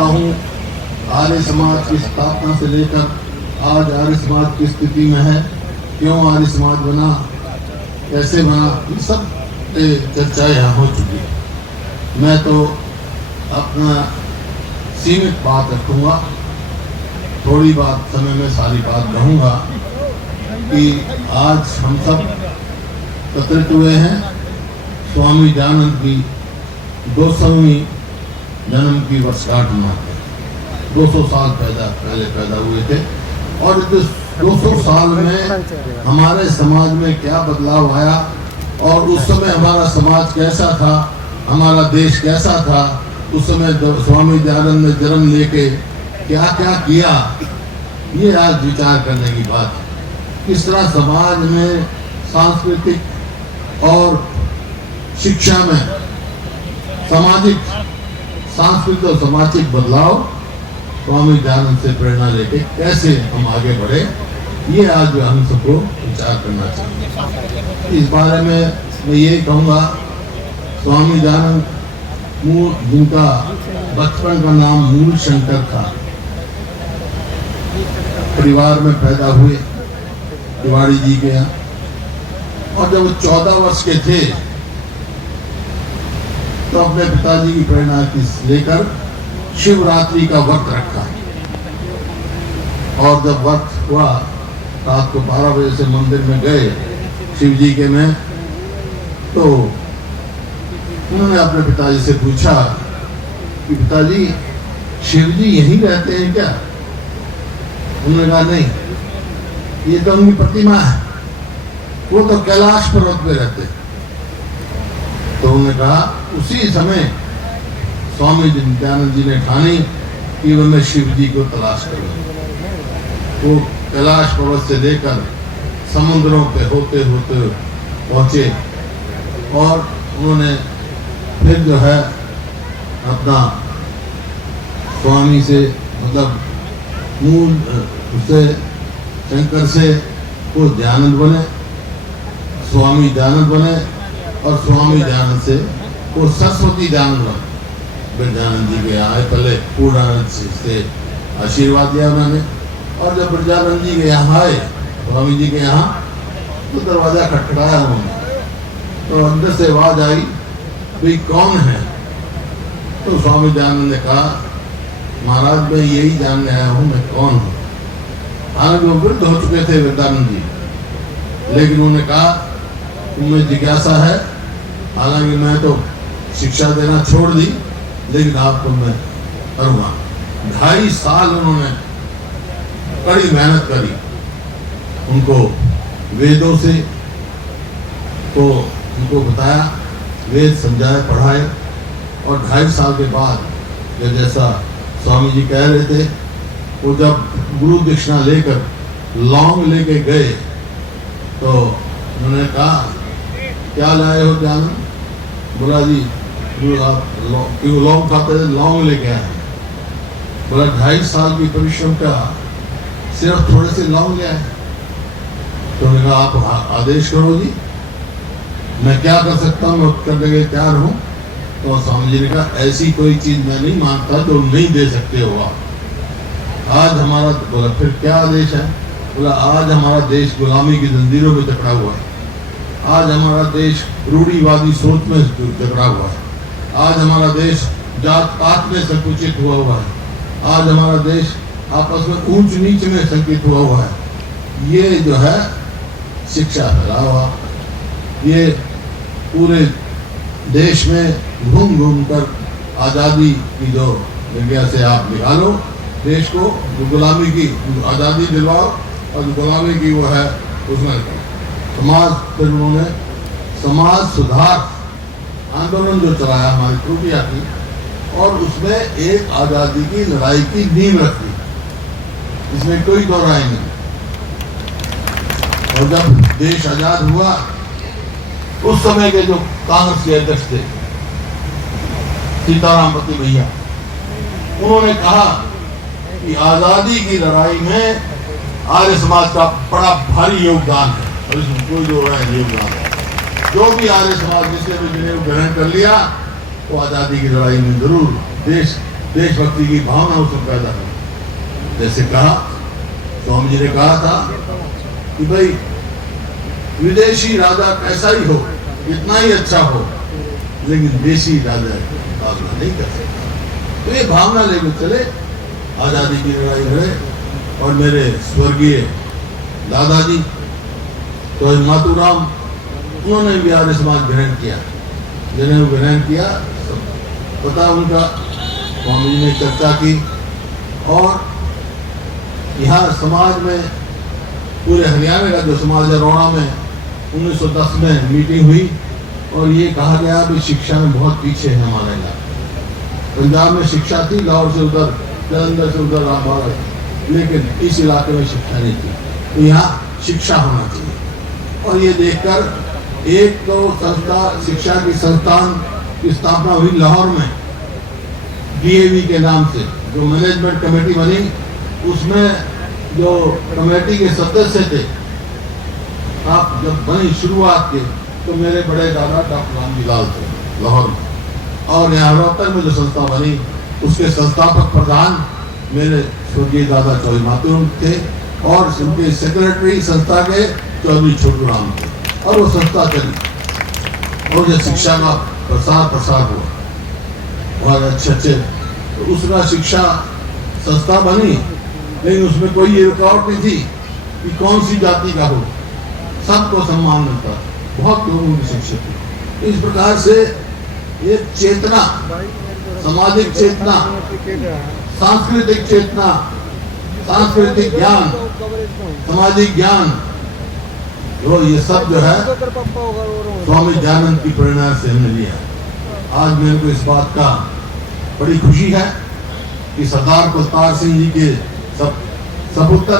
हूँ आर्य समाज की स्थापना से लेकर आज आर्य समाज की स्थिति में है, क्यों आर्य समाज बना, कैसे बना, ये सब चर्चा यहाँ हो चुकी है। मैं तो अपना सीमित बात रखूँगा, थोड़ी बात समय में सारी बात कहूँगा कि आज हम सब एकत्रित हुए हैं स्वामी दयानंद की 200वीं जन्म की वर्षगांठ मनाते हैं। 200 साल पहले पैदा हुए थे और इस 200 साल में हमारे समाज में क्या बदलाव आया और उस समय हमारा समाज कैसा था, हमारा देश कैसा था, उस समय स्वामी दयानंद ने जन्म लेके क्या क्या किया, ये आज विचार करने की बात है। किस तरह समाज में सांस्कृतिक और शिक्षा में सांस्कृतिक और सामाजिक बदलाव स्वामी दयानंद से प्रेरणा लेके कैसे हम आगे बढ़े, ये आज हम सबको विचार करना चाहिए। इस बारे में मैं ये कहूँगा, स्वामी दयानंद जिनका बचपन का नाम मूल शंकर था, परिवार में पैदा हुए तिवाड़ी जी के यहाँ, और जब वो 14 वर्ष के थे तो अपने पिताजी की प्रेरणा लेकर शिवरात्रि का व्रत रखा और जब व्रत हुआ रात को 12 बजे से मंदिर में गए शिव जी के में, तो उन्होंने अपने पिताजी से पूछा कि पिताजी शिव जी यहीं रहते हैं क्या? उन्होंने कहा नहीं, ये तो उनकी प्रतिमा है, वो तो कैलाश पर्वत पे रहते हैं। तो उन्होंने कहा उसी समय स्वामी दयानंद जी ने ठानी कि मैं शिव जी को तलाश करूँ। वो कैलाश पर्वत से लेकर समुद्रों पे होते होते पहुँचे और उन्होंने फिर जो है अपना स्वामी से मतलब मूल उससे शंकर से वो दयानंद बने, स्वामी दयानंद बने और स्वामी दयानंद से वो सरस्वती दयानंद बने। ब्रजानंद जी के यहाँ आए, पहले पूर्णानंद से आशीर्वाद दिया उन्होंने, और जब ब्रजानंद जी के यहाँ आए स्वामी जी के यहाँ, तो दरवाजा खटखटाया उन्होंने, तो अंदर से आवाज आई भाई कौन है? तो स्वामी दयानंद ने कहा महाराज मैं यही जानने आया हूँ मैं कौन हूँ। हालांकि वो वृद्ध हो चुके थे ब्रजानंद जी, लेकिन उन्होंने कहा तुम्हें जिज्ञासा है, हालांकि मैं तो शिक्षा देना छोड़ दी, लेकिन आपको मैं करूँगा। 2.5 साल उन्होंने कड़ी मेहनत करी, उनको वेदों से तो उनको बताया, वेद समझाए पढ़ाए, और 2.5 साल के बाद जैसा स्वामी जी कह रहे थे, वो जब गुरु दीक्षिणा लेकर लौंग लेके गए तो उन्होंने कहा क्या लाए हो दयानंद? बोला जी आप क्यों लौंग खाते थे? लौंग लेके आए। बोला 2.5 साल की परिश्रम का सिर्फ थोड़े से लौंग ले आए। तो उन्होंने कहा आप आदेश करो जी, मैं क्या कर सकता हूँ, मैं करने के तैयार हूँ। तो स्वामी जी ने कहा ऐसी कोई चीज मैं नहीं मानता जो नहीं दे सकते हो आप। आज हमारा, बोला फिर क्या आदेश है? बोला आज हमारा देश गुलामी की जंजीरों में जकड़ा हुआ है, आज हमारा देश रूढ़िवादी सोच में जकड़ा हुआ है, आज हमारा देश जात पात में संकुचित हुआ है, आज हमारा देश आपस में ऊंच नीच में संकित हुआ है। ये जो है शिक्षा फैला हुआ, ये पूरे देश में घूम घूम कर आज़ादी की जो जगह से आप निकालो देश को, जो गुलामी की आज़ादी दिलवाओ और गुलामी की वो है उसमें समाज, फिर उन्होंने समाज सुधार आंदोलन जो चलाया हमारी त्रुटियाँ की, और उसमें एक आज़ादी की लड़ाई की नींव रखी, इसमें कोई दो राय नहीं। और जब देश आजाद हुआ उस समय के जो कांग्रेस के अध्यक्ष थे सीतारामपति भैया, उन्होंने कहा कि आजादी की लड़ाई में आर्य समाज का बड़ा भारी योगदान है, और इसमें कोई दो राय नहीं योगदान है। जो भी आर्य समाज जिसने भी जिन्हें ग्रहण कर लिया वो आजादी की लड़ाई में जरूर देश देशभक्ति की भावना उसमें पैदा हो। जैसे कहा, स्वामी जी ने कहा था कि भाई विदेशी राजा कैसा ही हो, कितना ही अच्छा हो, लेकिन देशी राजा मुकाबला नहीं कर सकता। तो ये भावना लेकर चले, आजादी की लड़ाई लड़े। और मेरे स्वर्गीय दादाजी तो मातूराम, उन्होंने भी आर्य समाज ग्रहण किया, जिन्हें ग्रहण किया पता उनका, स्वामी जी ने चर्चा की। और यहाँ समाज में पूरे हरियाणा का जो समाज है, रोहड़ा में 1910 में मीटिंग हुई और ये कहा गया कि शिक्षा में बहुत पीछे है हमारा इलाका। पंजाब में शिक्षा थी, लाहौर से उधर, जलंधर से उधर, लेकिन इस इलाके में शिक्षा नहीं थी। तो यहाँ शिक्षा होना चाहिए। और ये देखकर एक तो संस्था, शिक्षा की संस्थान की स्थापना हुई लाहौर में, DAV के नाम से, जो मैनेजमेंट कमेटी बनी, उसमें जो कमेटी के सदस्य थे, आप जब बनी शुरुआत के, तो मेरे बड़े दादा डॉक्टर रामजी लाल थे लाहौर में। और यहाँ रोहतक में जो संस्था बनी, उसके संस्थापक प्रधान मेरे स्वर्गीय दादा चौधरी मातूराम थे और उनके सेक्रेटरी संस्था के चौधरी छोटू राम थे। और वो संस्था चली और जो शिक्षा का प्रसार हुआ बहुत अच्छे, तो उसका शिक्षा संस्था बनी, लेकिन उसमें कोई ये रुकावट नहीं थी कि कौन सी जाति का हो, सबको सम्मान मिलता, बहुत लोगों की शिक्षा थी। इस प्रकार से ये चेतना, सामाजिक चेतना, सांस्कृतिक चेतना, सांस्कृतिक ज्ञान, सामाजिक ज्ञान, तो ये सब जो है स्वामी दयानंद की प्रेरणा से हमने लिया। आज मेरे को इस बात का बड़ी खुशी है कि सरदार कुलतार सिंह जी के सपुत्र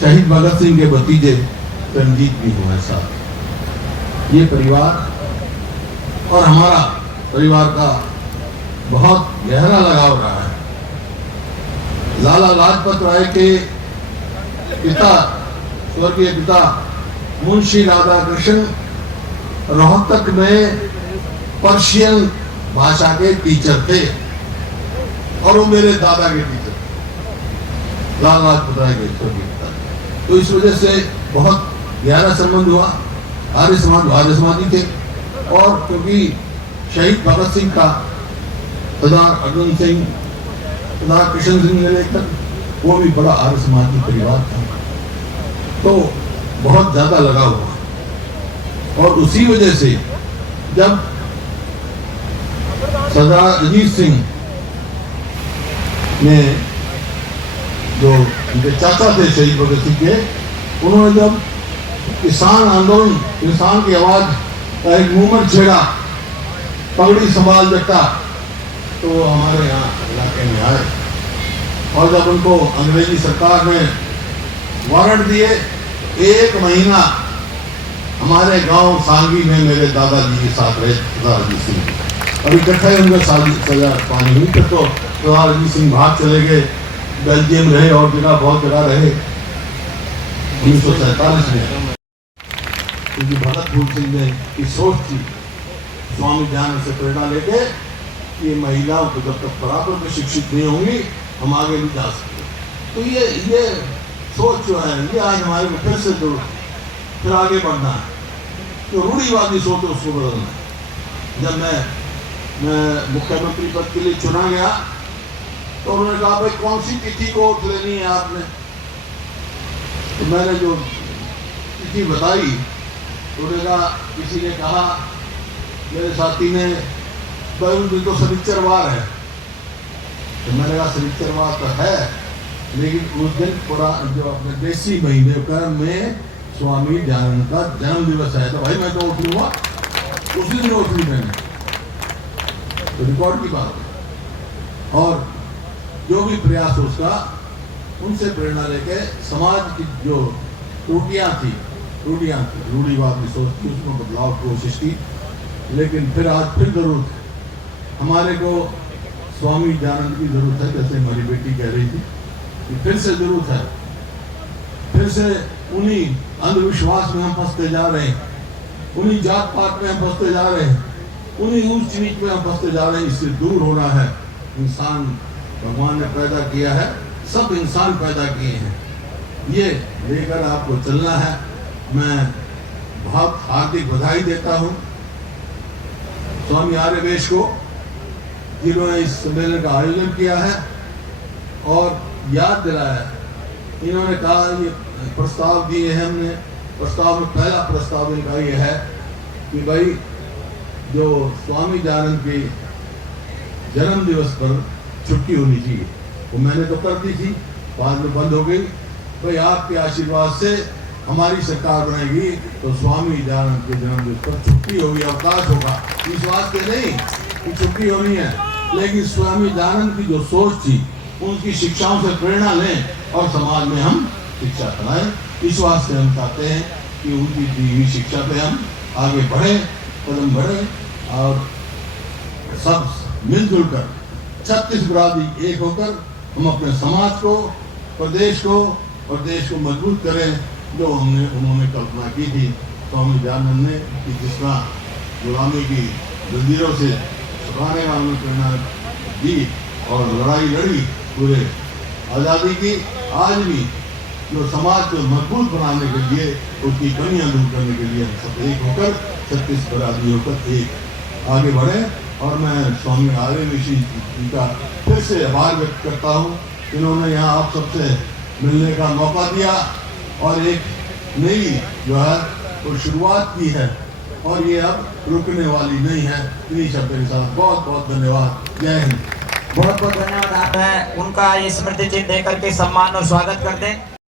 शहीद भगत सिंह के भतीजे रंजीत भी हुए साथ। ये परिवार और हमारा परिवार का बहुत गहरा लगाव रहा है। लाला लाजपत राय के पिता, स्वर्गीय पिता मुंशी राधाकृष्ण रोहतक में पर्शियन भाषा के टीचर थे और वो मेरे दादा के टीचर, लाला लाजपत राय के स्वर्गीय पिता। तो इस वजह से बहुत गहरा संबंध हुआ। आर्य समाजी थे। और क्योंकि शहीद भगत सिंह का, सरदार अर्जुन सिंह, सरदार कृष्ण सिंह लेकर, वो भी बड़ा आर्य समाजी परिवार था, तो बहुत ज्यादा लगा हुआ। और उसी वजह से जब सरदार अजीत सिंह ने, जो उनके चाचा थे शहीद भगत सिंह के, उन्होंने जब किसान आंदोलन, किसान की आवाज का एक मूवमेंट छेड़ा, पगड़ी संभाल जट्टा, तो हमारे यहाँ इलाके में आए। और जब उनको अंग्रेजी सरकार ने वारंट दिए, 1 महीना हमारे गांव सांगी में मेरे दादाजी के साथ रहे सरदार अजीत सिंह। अभी इकट्ठे उनका सजा पानी हुई तो सरदार अजीत सिंह भाग चले गए, बेल्जियम रहे और जगह बहुत जगह रहे। 1947 में क्योंकि भगत फूल सिंह ने की सोच थी, स्वामी दयानंद से प्रेरणा लेके, ये महिलाओं को जब तक बराबर में शिक्षित नहीं होंगी, हम आगे नहीं जा सकते। तो ये सोच जो है, ये आज हमारे को फिर से फिर आगे बढ़ना है। तो रूढ़िवादी सोच उसको बदलना है। जब मैं मुख्यमंत्री पद के लिए चुना गया, तो उन्होंने कहा भाई कौन सी तिथि को वोट लेनी है आपने। तो मैंने जो तिथि बताई, तो उन्होंने कहा, किसी ने कहा, मेरे साथी ने, उस दिन तो शनिचरवार है। तो मैंने कहा शनिचरवार तो है, लेकिन उस दिन पूरा जो अपने देसी महीने में स्वामी दयानंद का जन्म दिवस है, तो भाई मैं तो वोट लूंगा। उसी दिन वोट ली मैंने, तो रिकॉर्ड की बात है। और जो भी प्रयास हो उसका, उनसे प्रेरणा लेके समाज की जो त्रुटियां थी, रूढ़िवाद की सोच थी, उसमें बदलाव की कोशिश की। लेकिन फिर आज फिर जरूरत है, हमारे को स्वामी दयानंद की जरूरत है। जैसे हमारी बेटी कह रही थी कि फिर से जरूरत है, फिर से उन्हीं अंधविश्वास में हम फंसते जा रहे हैं, उन्हीं जात पात में हम फंसते जा रहे हैं, उन्हीं ऊंच नीच में हम फंसते जा रहे हैं। इससे दूर होना है इंसान भगवान ने पैदा किया है, सब इंसान पैदा किए हैं, ये लेकर आपको चलना है। मैं बहुत हार्दिक बधाई देता हूँ स्वामी आर्यवेश को, जिन्होंने इस सम्मेलन का आयोजन किया है और याद दिलाया है। इन्होंने कहा, ये प्रस्ताव दिए हैं हमने, प्रस्ताव में पहला प्रस्ताव इनका ये है कि भाई जो स्वामी दयानंद के जन्म दिवस पर छुट्टी होनी चाहिए। वो मैंने तो कर दी थी, बाद में बंद हो गई। भाई आपके आशीर्वाद से हमारी सरकार बनेगी तो स्वामी दयानंद के जन्म दिवस पर छुट्टी होगी, अवकाश होगा। इस वास्ते नहीं कि छुट्टी होनी है, लेकिन स्वामी दयानंद की जो सोच थी, उनकी शिक्षाओं से प्रेरणा लें और समाज में हम शिक्षा फैलाएं। इस वास्ते हम चाहते हैं कि उनकी दी हुई शिक्षा पे हम आगे बढ़ें, कदम बढ़ें और सब मिलजुल कर 36 बिरादरी एक होकर हम अपने समाज को, प्रदेश को और देश को मजबूत करें, जो उन्होंने कल्पना की थी स्वामी दयानंद ने, कि जिस तरह गुलामी की जंजीरों से छुड़ाने का उन्होंने प्रेरणा दी और लड़ाई लड़ी पूरे आज़ादी की। आज भी जो समाज को मजबूत बनाने के लिए, उसकी कमियां दूर करने के लिए हम सब एक होकर 36 बिरादरी होकर एक आगे बढ़े। और मैं स्वामी आर्यवेश जी का फिर से आभार व्यक्त करता हूँ, इन्होंने यहाँ आप सबसे मिलने का मौका दिया और एक नई जो है वो शुरुआत की है और ये अब रुकने वाली नहीं है। इन्हीं शब्दों के साथ बहुत बहुत धन्यवाद। जय हिंद। बहुत बहुत धन्यवाद। आप उनका ये स्मृति चिन्ह देकर के सम्मान और स्वागत कर दें।